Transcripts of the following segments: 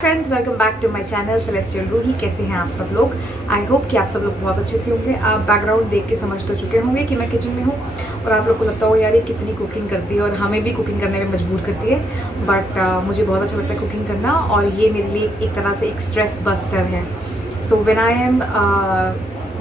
Friends, welcome back to my channel celestial Ruhi. कैसे हैं आप सब लोग? आई होप कि आप सब लोग बहुत अच्छे से होंगे। आप बैकग्राउंड देख के समझ तो चुके होंगे कि मैं किचन में हूँ और आप लोग को लगता हो यार ये कितनी कुकिंग करती है, और हमें भी कुकिंग करने में मजबूर करती है। बट मुझे बहुत अच्छा लगता है कुकिंग करना, और ये मेरे लिए एक तरह से एक स्ट्रेस बस्टर है। So when I am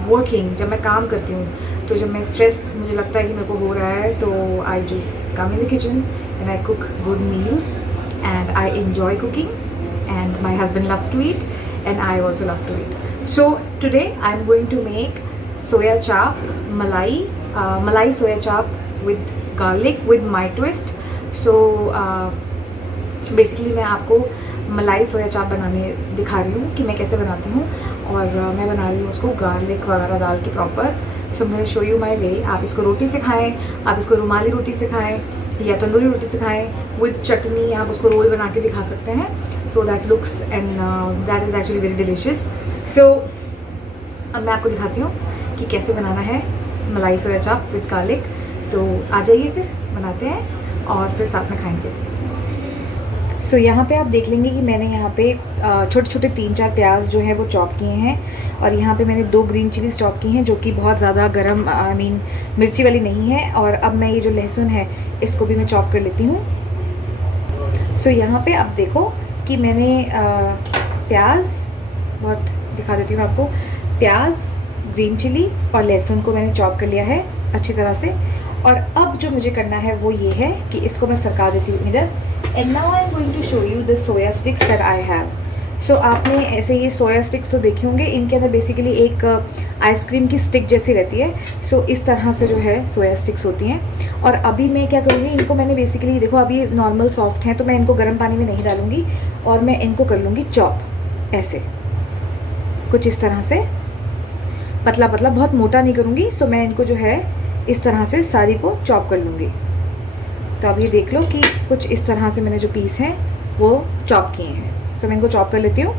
working, जब मैं काम करती हूँ, तो जब मैं स्ट्रेस मुझे लगता है कि मेरे को हो रहा है, तो I just come in the kitchen and I cook good meals and I enjoy cooking. And my husband loves to eat and I also love to eat. So today I'm going to make soya chop, malai soya chop with garlic with my twist. So basically मैं आपको मलाई सोया चाप बनाने दिखा रही हूँ कि मैं कैसे बनाती हूँ, और मैं बना रही हूँ उसको गार्लिक वगैरह डाल के प्रॉपर. सो मैं शो यू माई वे. आप इसको रोटी से खाएँ, आप इसको रुमाली रोटी से खाएँ या तंदूरी रोटी से खाएँ विद चटनी. आप उसको रोल बना के भी खा सकते हैं. So that looks and that is actually very delicious. So अब मैं आपको दिखाती हूँ कि कैसे बनाना है मलाई सोया चाप विद गार्लिक. तो आ जाइए फिर बनाते हैं और फिर साथ में खाएंगे. सो यहाँ पे आप देख लेंगे कि मैंने यहाँ पे छोटे छोटे 3-4 प्याज जो है वो चॉप किए हैं, और यहाँ पे मैंने 2 ग्रीन चिलीज़ चॉप की हैं जो कि बहुत ज़्यादा गरम मिर्ची वाली नहीं है. और अब मैं ये जो लहसुन है इसको भी मैं चॉप कर लेती हूँ. सो यहाँ पे आप देखो कि मैंने प्याज, बहुत दिखा देती हूँ आपको, प्याज, ग्रीन चिली और लहसुन को मैंने चॉप कर लिया है अच्छी तरह से. और अब जो मुझे करना है वो ये है कि इसको मैं सरका देती हूँ इधर. And now I am going to show you the soya sticks that I have. So आपने ऐसे ये सोया स्टिक्स तो देखे होंगे. इनके अंदर बेसिकली एक आइसक्रीम की स्टिक जैसी रहती है. सो इस तरह से जो है सोया स्टिक्स होती हैं. और अभी मैं क्या करूँगी, इनको मैंने बेसिकली देखो अभी नॉर्मल सॉफ्ट हैं, तो मैं इनको गर्म पानी में नहीं डालूँगी और मैं इनको कर लूँगी चॉप ऐसे कुछ इस तरह से, पतला पतला, बहुत मोटा नहीं करूँगी. सो मैं इनको जो है इस तरह से सारी को चॉप कर लूँगी. तो अब ये देख लो कि कुछ इस तरह से मैंने जो पीस हैं वो चॉप किए हैं. सो मैं इनको चॉप कर लेती हूँ.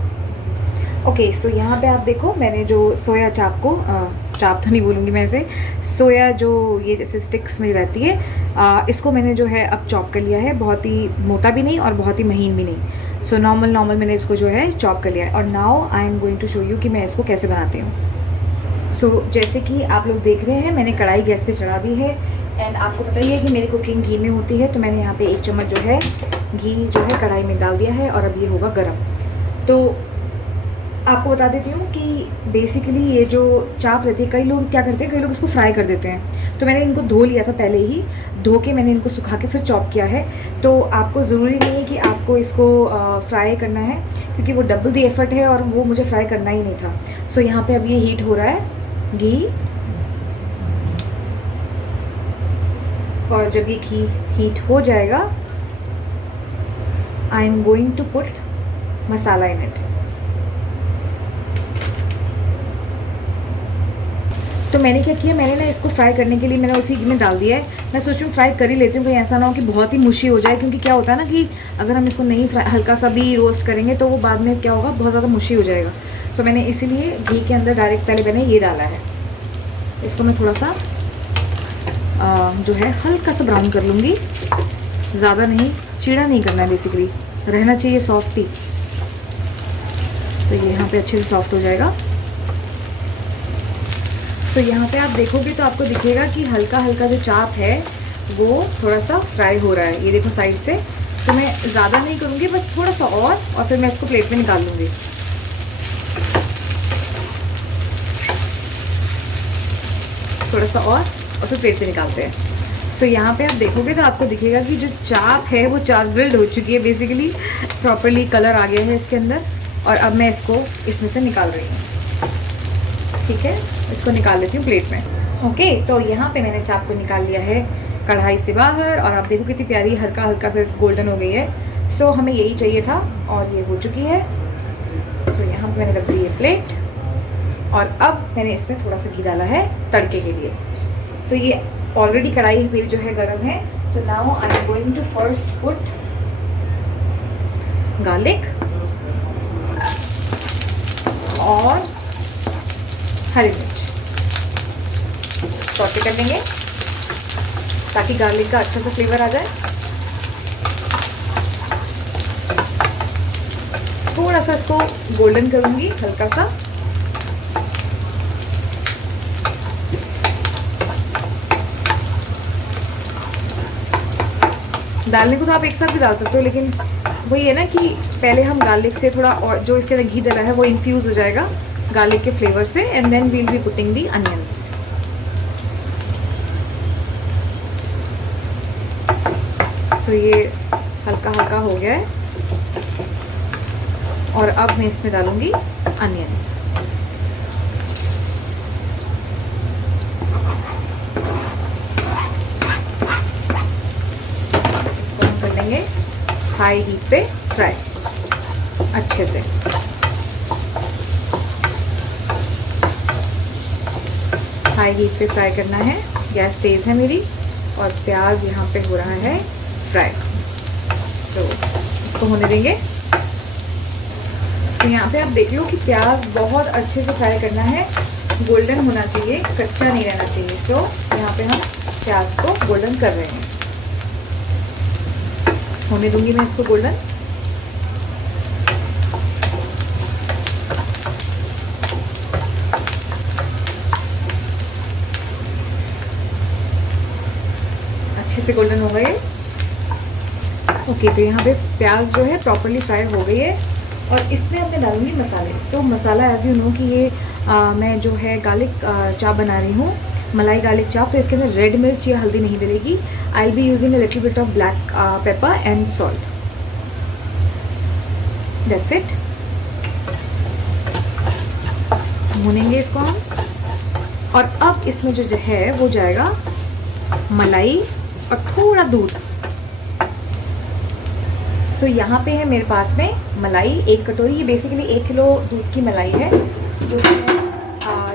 ओके, सो यहाँ पे आप देखो मैंने जो सोया चाप को, चाप तो नहीं बोलूँगी मैं इसे, सोया जो ये जैसे स्टिक्स में रहती है, इसको मैंने जो है अब चॉप कर लिया है. बहुत ही मोटा भी नहीं और बहुत ही महीन भी नहीं. सो नॉर्मल मैंने इसको जो है चॉप कर लिया है. और now I am going to show you कि मैं इसको कैसे बनाती हूँ. सो जैसे कि आप लोग देख रहे हैं, मैंने कढ़ाई गैस पे चढ़ा दी है. एंड आपको पता ही है कि मेरी कुकिंग घी में होती है, तो मैंने यहाँ पे 1 चम्मच जो है घी जो है कढ़ाई में डाल दिया है, और अब ये होगा गरम. तो आपको बता देती हूँ कि बेसिकली ये जो चाप रहती है, कई लोग क्या करते हैं, कई लोग इसको फ्राई कर देते हैं. तो मैंने इनको धो लिया था पहले ही, धो के मैंने इनको सुखा के फिर चॉप किया है. तो आपको ज़रूरी नहीं है कि आपको इसको फ्राई करना है, क्योंकि वो डबल दी एफर्ट है और वो मुझे फ्राई करना ही नहीं था. सो यहाँ पे अब ये हीट हो रहा है घी, और जब ये घी हीट हो जाएगा, I am going to put masala in it. तो मैंने क्या किया, मैंने ना इसको फ्राई करने के लिए मैंने उसी घी में डाल दिया है. मैं सोच रही हूँ फ्राई कर ही लेती हूँ, कहीं ऐसा ना हो कि बहुत ही मुशी हो जाए, क्योंकि क्या होता है ना कि अगर हम इसको नहीं फ्राई, हल्का सा भी रोस्ट करेंगे तो वो बाद में क्या होगा, बहुत ज़्यादा मुशी हो जाएगा. तो मैंने इसीलिए घी के अंदर डायरेक्ट पहले मैंने ये डाला है. इसको मैं थोड़ा सा जो है हल्का सा ब्राउन कर लूँगी, ज़्यादा नहीं, चीड़ा नहीं करना है, बेसिकली रहना चाहिए सॉफ्ट ही. तो ये यहाँ पे अच्छे से सॉफ्ट हो जाएगा. तो यहाँ पे आप देखोगे तो आपको दिखेगा कि हल्का हल्का जो चाप है वो थोड़ा सा फ्राई हो रहा है. ये देखो साइड से. तो मैं ज़्यादा नहीं करूँगी, बस थोड़ा सा और फिर मैं इसको प्लेट में निकाल लूँगी. थोड़ा सा और फिर प्लेट पे निकालते हैं. सो यहाँ पे आप देखोगे तो आपको दिखेगा कि जो चाप है वो चार्ग्रिल्ड हो चुकी है, बेसिकली प्रॉपरली कलर आ गया है इसके अंदर. और अब मैं इसको इसमें से निकाल रही हूँ. ठीक है, इसको निकाल लेती हूँ प्लेट में. ओके, तो यहाँ पे मैंने चाप को निकाल लिया है कढ़ाई से बाहर, और आप देखो कितनी प्यारी हल्का हल्का सा गोल्डन हो गई है. सो हमें यही चाहिए था और ये हो चुकी है. सो यहाँ पे मैंने रख दी है प्लेट, और अब मैंने इसमें थोड़ा सा घी डाला है तड़के के लिए. तो ये ऑलरेडी कढ़ाई मेरी जो है गर्म है. तो now I am going to first put garlic और हरी मिर्च. सॉटे कर लेंगे ताकि गार्लिक का अच्छा सा फ्लेवर आ जाए. गोल्डन करूँगी हल्का सा। डालने को तो आप एक साथ भी डाल सकते हो, लेकिन वही है ना कि पहले हम गार्लिक से थोड़ा, और जो इसके अंदर घी डला है वो इन्फ्यूज़ हो जाएगा गार्लिक के फ्लेवर से, and then we'll be putting the onions. So ये हल्का हल्का हो गया है और अब मैं इसमें डालूंगी अनियंस। इसको हम कर लेंगे हाई हीट पे फ्राई अच्छे से। हाई हीट पे फ्राई करना है, गैस तेज़ है मेरी, और प्याज यहाँ पे हो रहा है फ्राई, तो इसको होने देंगे। तो यहाँ पे आप देख लो कि प्याज बहुत अच्छे से फ्राई करना है, गोल्डन होना चाहिए, कच्चा नहीं रहना चाहिए। सो यहाँ पे हम प्याज को गोल्डन कर रहे हैं, होने दूंगी मैं इसको गोल्डन। अच्छे से गोल्डन हो गए। ओके, तो यहाँ पे प्याज जो है प्रॉपरली फ्राई हो गई है, और इसमें अब मैं डालूंगी मसाले। सो मसाला एज यू नो कि ये मैं जो है गार्लिक चाप बना रही हूँ, मलाई गार्लिक चाप, तो इसके अंदर रेड मिर्च या हल्दी नहीं डलेगी। I will be using a little bit of black pepper and salt, that's it. भूनेंगे इसको हम, और अब इसमें जो है वो जाएगा मलाई और थोड़ा दूध। सो यहाँ पे है मेरे पास में मलाई 1 कटोरी, ये बेसिकली 1 किलो दूध की मलाई है,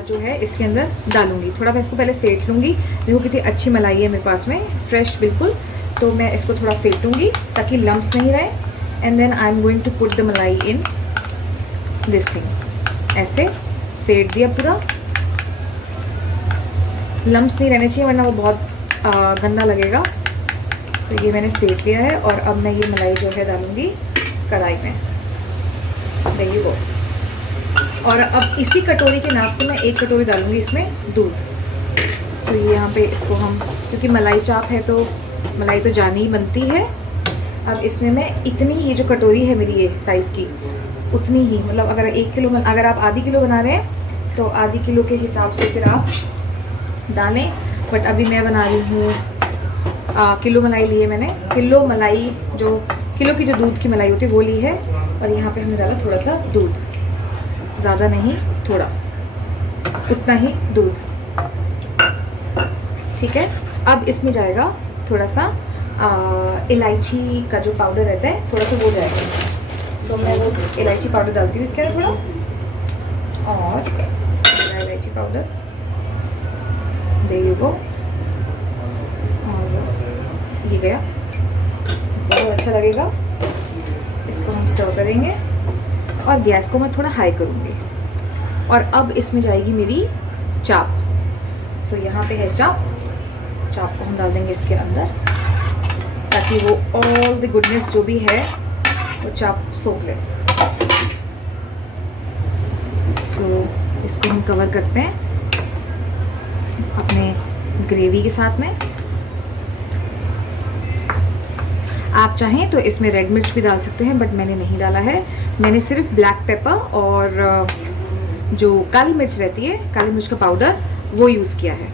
जो है इसके अंदर डालूंगी। थोड़ा मैं इसको पहले फेंट लूँगी, देखो कितनी अच्छी मलाई है मेरे पास में, फ्रेश बिल्कुल। तो मैं इसको थोड़ा फेंटूंगी ताकि लम्स नहीं रहे, and then I am going to put the malai in this thing. ऐसे फेंट दिया पूरा, लम्स नहीं रहने चाहिए वरना वो बहुत गंदा लगेगा। तो ये मैंने फेंट लिया है, और अब मैं ये मलाई जो है डालूंगी कढ़ाई में, देखिए वो। और अब इसी कटोरी के नाप से मैं 1 कटोरी डालूंगी इसमें दूध। तो ये यहाँ पे इसको हम, क्योंकि मलाई चाप है तो मलाई तो जानी ही बनती है। अब इसमें मैं इतनी, ये जो कटोरी है मेरी ये साइज़ की, उतनी ही, मतलब अगर 1 किलो, अगर आप आधी किलो बना रहे हैं तो आधी किलो के हिसाब से फिर आप डालें। बट अभी मैं बना रही हूँ किलो मलाई ली है मैंने, किलो मलाई, जो किलो की जो दूध की मलाई होती है वो ली है। और यहाँ पे हमने डाला थोड़ा सा दूध, ज़्यादा नहीं, थोड़ा, उतना ही दूध, ठीक है। अब इसमें जाएगा थोड़ा सा इलायची का जो पाउडर रहता है, थोड़ा सा वो जाएगा। सो मैं वो इलायची पाउडर डालती हूँ इसके अंदर थोड़ा, और इलायची पाउडर, देयर यू गो। ये गया, बहुत अच्छा लगेगा। इसको हम स्टर करेंगे, और गैस को मैं थोड़ा हाई करूँगी। और अब इसमें जाएगी मेरी चाप। सो यहाँ पे है चाप, चाप को हम डाल देंगे इसके अंदर, ताकि वो ऑल द गुडनेस जो भी है वो चाप सोख ले। सो इसको हम कवर करते हैं अपने ग्रेवी के साथ में। आप चाहें तो इसमें रेड मिर्च भी डाल सकते हैं, बट मैंने नहीं डाला है। मैंने सिर्फ ब्लैक पेपर और जो काली मिर्च रहती है, काली मिर्च का पाउडर, वो यूज़ किया है।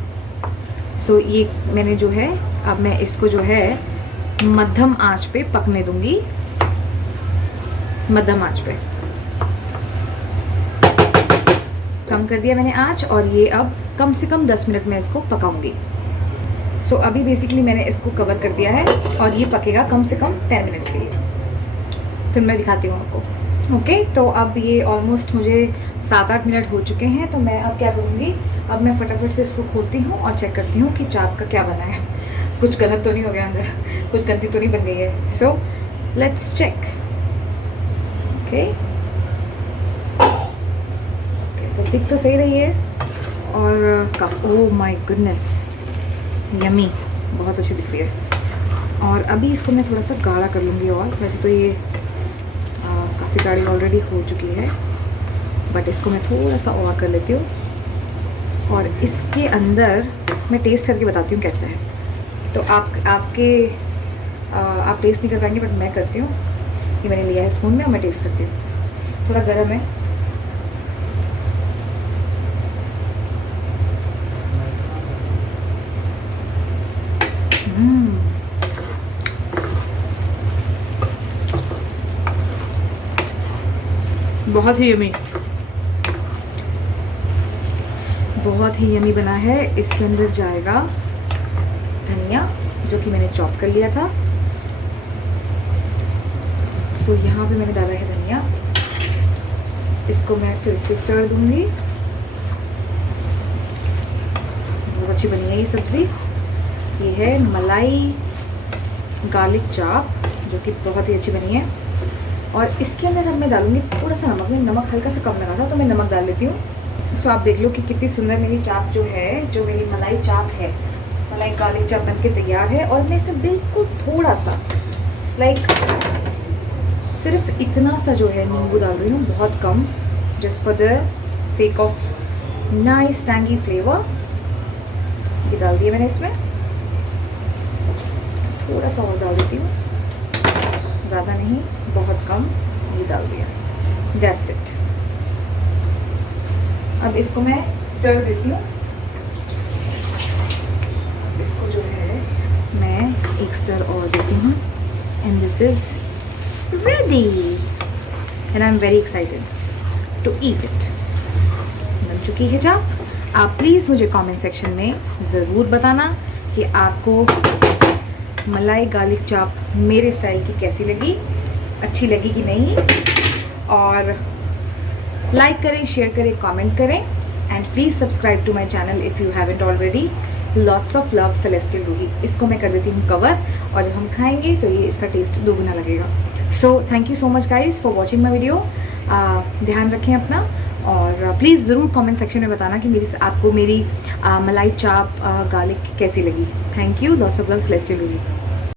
सो ये मैंने जो है, अब मैं इसको जो है मध्यम आंच पे पकने दूंगी, मध्यम आंच पे। कम कर दिया मैंने आंच, और ये अब कम से कम 10 मिनट में इसको पकाऊंगी। सो अभी बेसिकली मैंने इसको कवर कर दिया है, और ये पकेगा कम से कम 10 मिनट के लिए, फिर मैं दिखाती हूँ आपको। ओके, तो अब ये ऑलमोस्ट मुझे 7-8 मिनट हो चुके हैं। तो मैं अब क्या करूँगी, अब मैं फटाफट से इसको खोलती हूँ और चेक करती हूँ कि चाप का क्या बना है, कुछ गलत तो नहीं हो गया अंदर, कुछ गंदी तो नहीं बन गई है। So let's check. ओके, तो दिख तो सही रही है, और काफ़ी, ओह माय गुडनेस, यमी, बहुत अच्छी दिख रही है। और अभी इसको मैं थोड़ा सा गाढ़ा कर लूँगी, और वैसे तो ये काफ़ी गाढ़ी ऑलरेडी हो चुकी है। बट इसको मैं थोड़ा सा और कर लेती हूँ। और इसके अंदर मैं टेस्ट करके बताती हूँ कैसा है। तो आप टेस्ट नहीं कर पाएंगे, बट मैं करती हूँ। ये मैंने लिया है स्पून में और मैं टेस्ट करती हूँ। थोड़ा गर्म है। बहुत ही यमी, बहुत ही यमी बना है। इसके अंदर जाएगा धनिया, जो कि मैंने चॉप कर लिया था। सो यहाँ पे मैंने डाला है धनिया। इसको मैं फिर से स्टर दूंगी। बहुत अच्छी बनी है ये सब्ज़ी। ये है मलाई गार्लिक चाप, जो कि बहुत ही अच्छी बनी है। और इसके अंदर अब मैं डालूंगी थोड़ा सा नमक। मैं नमक हल्का सा कम लगा था, तो मैं नमक डाल लेती हूँ। सो आप देख लो कि कितनी सुंदर मेरी चाप जो है, जो मेरी मलाई चाप है, मलाई गार्लिक चाप बनके तैयार है। और मैं इसमें बिल्कुल थोड़ा सा सिर्फ इतना सा जो है नींबू डाल रही हूँ, बहुत कम, just for the sake of nice tangy flavour. ये डाल दिया मैंने इसमें। थोड़ा सा और डाल देती हूँ, ज़्यादा नहीं, बहुत कम। ये डाल दिया, दैट्स इट। अब इसको मैं स्टर देती हूँ। इसको जो है मैं एक स्टर और देती हूँ, and this is ready and I am very excited to eat it. बन चुकी है चाप। आप प्लीज़ मुझे कमेंट सेक्शन में ज़रूर बताना कि आपको मलाई गार्लिक चाप मेरे स्टाइल की कैसी लगी, अच्छी लगी कि नहीं। और लाइक करें, शेयर करें, कमेंट करें, and please subscribe to my channel if you haven't already. Lots of love, celestial Ruhi. इसको मैं कर देती हूँ कवर, और जब हम खाएंगे तो ये इसका टेस्ट दोगुना लगेगा। So thank you so much guys for watching my video. ध्यान रखें अपना, और प्लीज़ ज़रूर कमेंट सेक्शन में बताना कि आपको मेरी मलाई चाप गार्लिक कैसी लगी। Thank you, lots of love, celestial Ruhi.